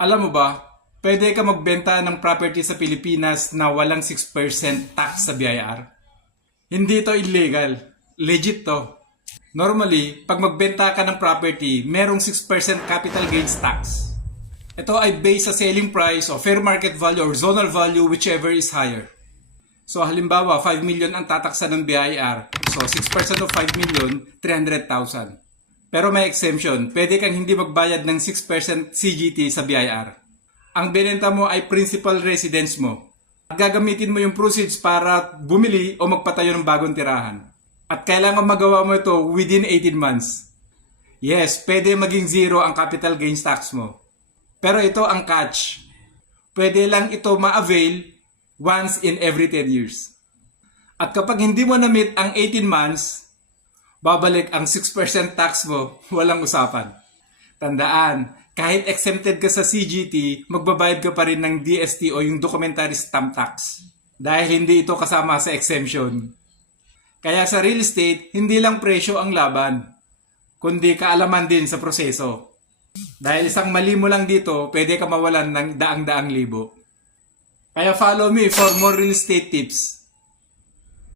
Alam mo ba, pwede ka magbenta ng property sa Pilipinas na walang 6% tax sa BIR? Hindi to illegal. Legit to. Normally, pag magbenta ka ng property, merong 6% capital gains tax. Ito ay based sa selling price o fair market value or zonal value, whichever is higher. So halimbawa, 5 million ang tataksan ng BIR. So 6% of 5 million, 300,000. Pero may exemption, pwede kang hindi magbayad ng 6% CGT sa BIR. Ang binenta mo ay principal residence mo. At gagamitin mo yung proceeds para bumili o magpatayo ng bagong tirahan. At kailangan magawa mo ito within 18 months. Yes, pwede maging zero ang capital gains tax mo. Pero ito ang catch. Pwede lang ito ma-avail once in every 10 years. At kapag hindi mo na-meet ang 18 months, babalik ang 6% tax mo, walang usapan. Tandaan, kahit exempted ka sa CGT, magbabayad ka pa rin ng DST o yung documentary stamp tax. Dahil hindi ito kasama sa exemption. Kaya sa real estate, hindi lang presyo ang laban, kundi kaalaman din sa proseso. Dahil isang mali mo lang dito, pwede ka mawalan ng daang-daang libo. Kaya follow me for more real estate tips.